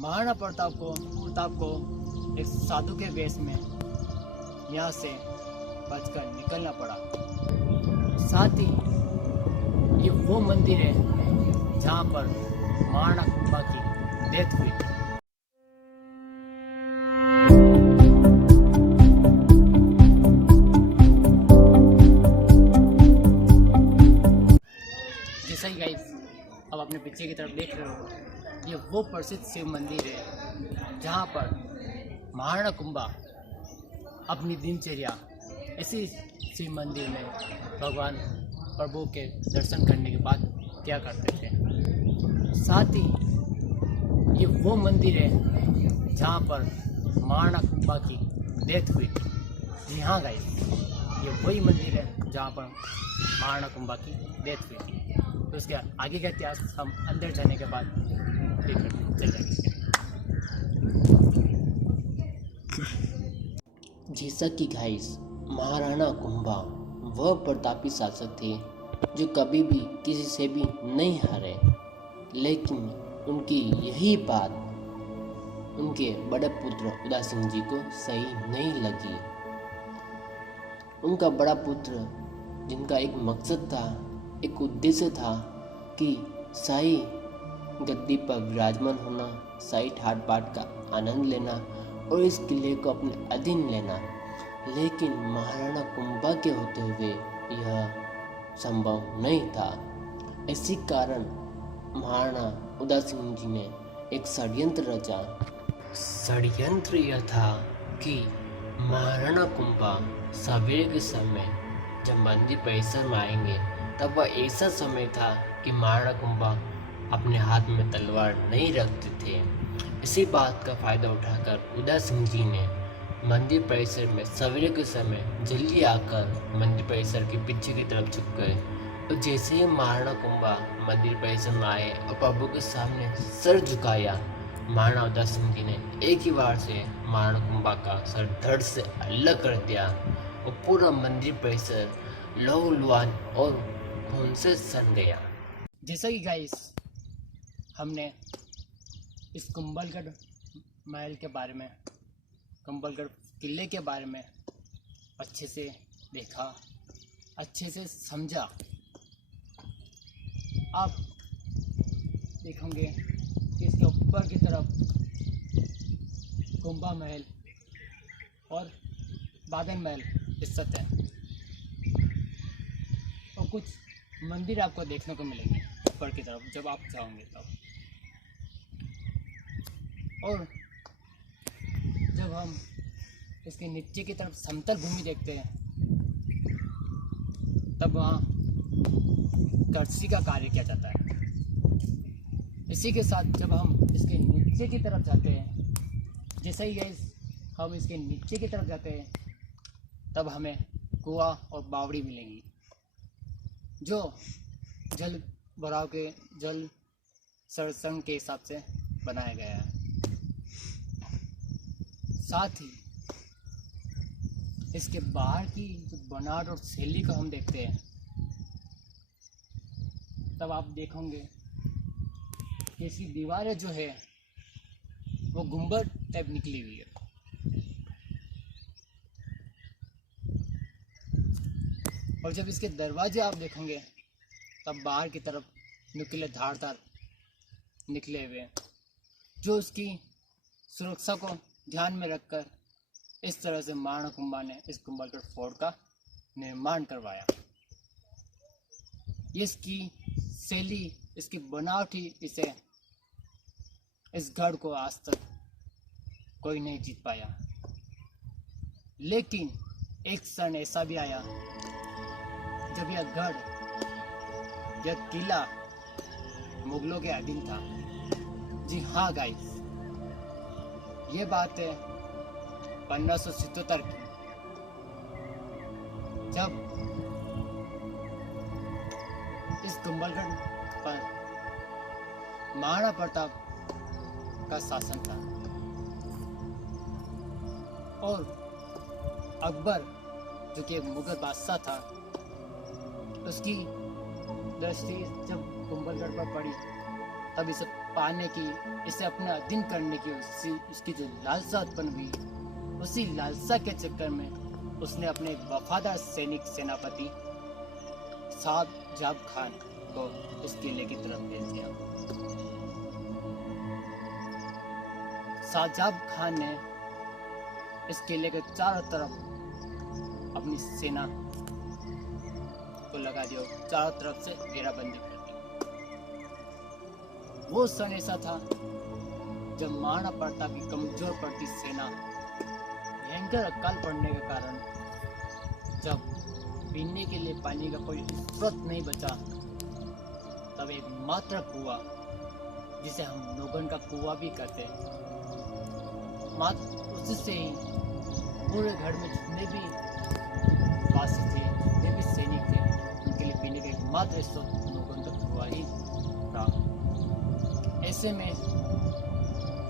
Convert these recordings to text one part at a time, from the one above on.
महाराणा प्रताप को एक साधु के वेश में यहाँ से बचकर निकलना पड़ा। साथ ही ये वो मंदिर है जहाँ पर महाराणा कुंभा की डेथ हुई। जैसा ही गाइस अब अपने पीछे की तरफ देख रहे हो, ये वो प्रसिद्ध शिव मंदिर है जहाँ पर महाराणा कुंभा अपनी दिनचर्या इसी शिव मंदिर में भगवान प्रभु के दर्शन करने के बाद क्या करते थे। साथ ही ये वो मंदिर है जहाँ पर महाराणा कुंभा की डेथ हुई थी। जी हाँ गाइस, ये वही मंदिर है जहाँ पर महाराणा कुंभा की डेथ हुई थी। तो उसके आगे का इतिहास हम अंदर जाने के बाद चल जाएंगे। जैसा कि गाइस, महाराणा कुंभा वह प्रतापी शासक थे जो कभी भी किसी से भी नहीं हारे, लेकिन उनकी यही बात उनके बड़े पुत्र उदय सिंह जी को सही नहीं लगी। उनका बड़ा पुत्र, जिनका एक मकसद था, एक उद्देश्य था कि शाही गद्दी पर विराजमान होना, शाही ठाट बाट का आनंद लेना और इस किले को अपने अधीन लेना, लेकिन महाराणा कुंभा के होते हुए यह संभव नहीं था। इसी कारण महाराणा उदय सिंह जी ने एक षड्यंत्र रचा। षड्यंत्र यह था कि महाराणा कुंभा सवेरे के समय जब मंदिर परिसर में आएंगे तब वह ऐसा समय था कि महाराणा कुंभा अपने हाथ में तलवार नहीं रखते थे। इसी बात का फायदा उठाकर उदय सिंह जी ने मंदिर परिसर में सवेरे के समय जल्दी आकर मंदिर परिसर के पीछे की तरफ झुक गए। और जैसे ही महाराणा कुंभा मंदिर परिसर में आए और प्रभु के सामने सर झुकाया, महाराणा उदय सिंह जी ने एक ही बार से महाराणा कुंभा का सर धड़ से अलग कर दिया और पूरा मंदिर परिसर लहूलुहान और खून से सन गया। जैसा कि गाइस हमने इस कुंभलगढ़ महल के बारे में, कुंभलगढ़ किले के बारे में अच्छे से देखा, अच्छे से समझा। आप देखेंगे कि इसके ऊपर की तरफ कुंभा महल और बागन महल स्थित है और कुछ मंदिर आपको देखने को मिलेंगे ऊपर की तरफ जब आप जाओगे तब। और जब हम इसके नीचे की तरफ समतल भूमि देखते हैं तब वहाँ कृषि का कार्य किया जाता है। इसी के साथ जब हम इसके नीचे की तरफ जाते हैं, जैसे ही गाइस हम इसके नीचे की तरफ जाते हैं तब हमें कुआं और बावड़ी मिलेंगी जो जल भराव के जल संरक्षण के हिसाब से बनाया गया है। साथ ही इसके बाहर की जो बनावट और शैली को हम देखते हैं तब आप देखोगे कि इसकी दीवारें जो है वो गुंबद टाइप निकली हुई है। और जब इसके दरवाजे आप देखेंगे तब बाहर की तरफ नुकीले धारदार निकले हुए हैं जो उसकी सुरक्षा को ध्यान में रखकर इस तरह से महाराणा कुंभा ने इस कुंभलगढ़ फोर्ट का निर्माण करवाया। इसकी शैली, इसकी बनावट ही इसे, इस गढ़ को आज तक कोई नहीं जीत पाया। लेकिन एक क्षण ऐसा भी आया जब यह गढ़, यह किला मुगलों के अधीन था। जी हाँ गाइस, ये बात है 1577 की, जब इस कुंभलगढ़ पर महाराणा प्रताप का शासन था और अकबर जो कि एक मुगल बादशाह था, उसकी दृष्टि जब कुंभलगढ़ पर पड़ी तब इसे पाने की, इसे अपने अधीन करने की उसकी जो लालसा उत्पन्न हुई, उसी लालसा के चक्कर में उसने अपने एक वफादार सैनिक सेनापति शाहजहां खान को इस किले की तरफ भेज दिया। शाहजहां खान ने इस किले के चारों तरफ अपनी सेना को लगा दिया, चारों तरफ से घेराबंदी कर दी। वो क्षण ऐसा था जब महाराणा प्रताप की कमजोर पड़ती सेना, भयंकर अकाल पड़ने के कारण जब पीने के लिए पानी का कोई स्रोत नहीं बचा, तब एक मात्र कुआं, जिसे हम लोगन का कुआं भी कहते हैं, मात्र उससे ही पूरे घर में जितने भी वासी थे, जितने भी सैनिक थे, उनके लिए पीने का एकमात्र स्रोत लोगन का कुआं ही था। ऐसे में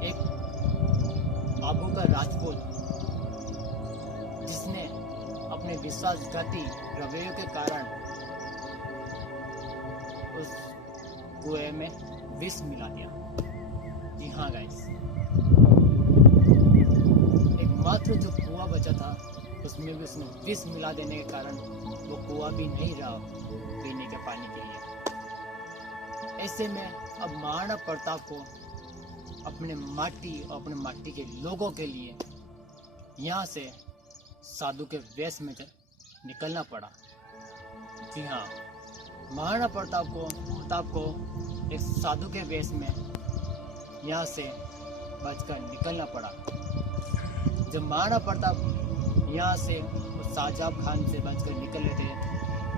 एक आबू का राजपूत, जिसने अपने विश्वासघाती रवैयों के कारण उस कुएं में विष मिला दिया। जी हाँ गाइस, एकमात्र जो कुआं बचा था उसमें भी उसने विष मिला देने के कारण वो कुआं भी नहीं रहा पीने के पानी के लिए। ऐसे में अब महाराणा प्रताप को अपने माटी और अपने माटी के लोगों के लिए यहाँ से साधु के वेश में निकलना पड़ा। जी हाँ, महाराणा प्रताप को एक साधु के वेश में यहाँ से बचकर निकलना पड़ा। जब महाराणा प्रताप यहाँ से शाहजहां खान से बचकर निकल रहे थे,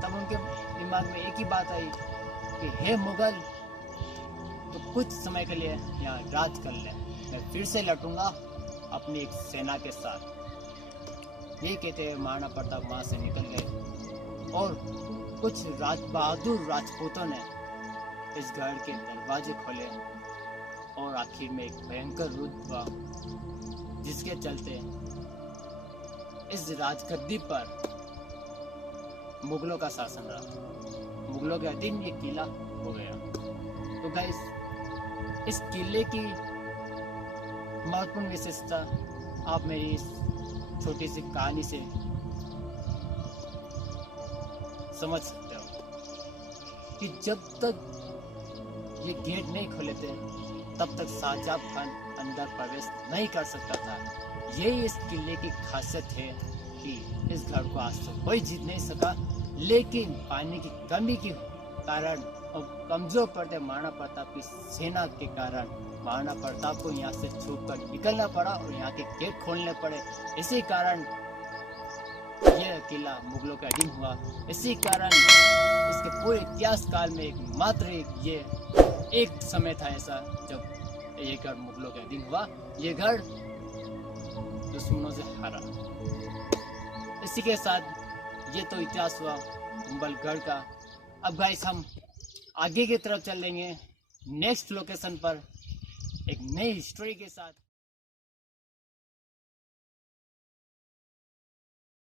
तब उनके दिमाग में एक ही बात आई कि हे मुगल, तो कुछ समय के लिए यहाँ राज कर ले, मैं फिर से लौटूंगा अपनी एक सेना के साथ। ये कहते हुए महाराणा प्रताप वहाँ से निकल गए और कुछ बहादुर राजपूतों ने इस गढ़ के दरवाजे खोले और आखिर में एक भयंकर युद्ध हुआ, जिसके चलते इस राजगद्दी पर मुगलों का शासन रहा। मुगलों के अधीन ये किला हो गया। तो गाइस, इस किले की महत्वपूर्ण विशेषता आप मेरी इस छोटी सी कहानी से समझ सकते हो कि जब तक ये गेट नहीं खोले थे, तब तक शाहजहां खान अंदर प्रवेश नहीं कर सकता था। यही इस किले की खासियत है कि इस घर को आज तक कोई जीत नहीं सका, लेकिन पानी की कमी के कारण और कमजोर पड़ते महाराणा प्रताप की सेना के कारण महाराणा प्रताप को यहाँ से छूट कर निकलना पड़ा और यहाँ के गेट खोलने पड़े। इसी कारण यह किला मुगलों का अधीन हुआ। इसी कारण इसके पूरे इतिहास काल में ये एक समय था ऐसा जब ये घर मुगलों के अधीन हुआ। ये घर दुश्मनों से हारा। इसी के साथ ये तो इतिहास हुआ कुंभलगढ़ का। अब गाइस, हम आगे की तरफ चल लेंगे नेक्स्ट लोकेशन पर एक नई स्टोरी के साथ।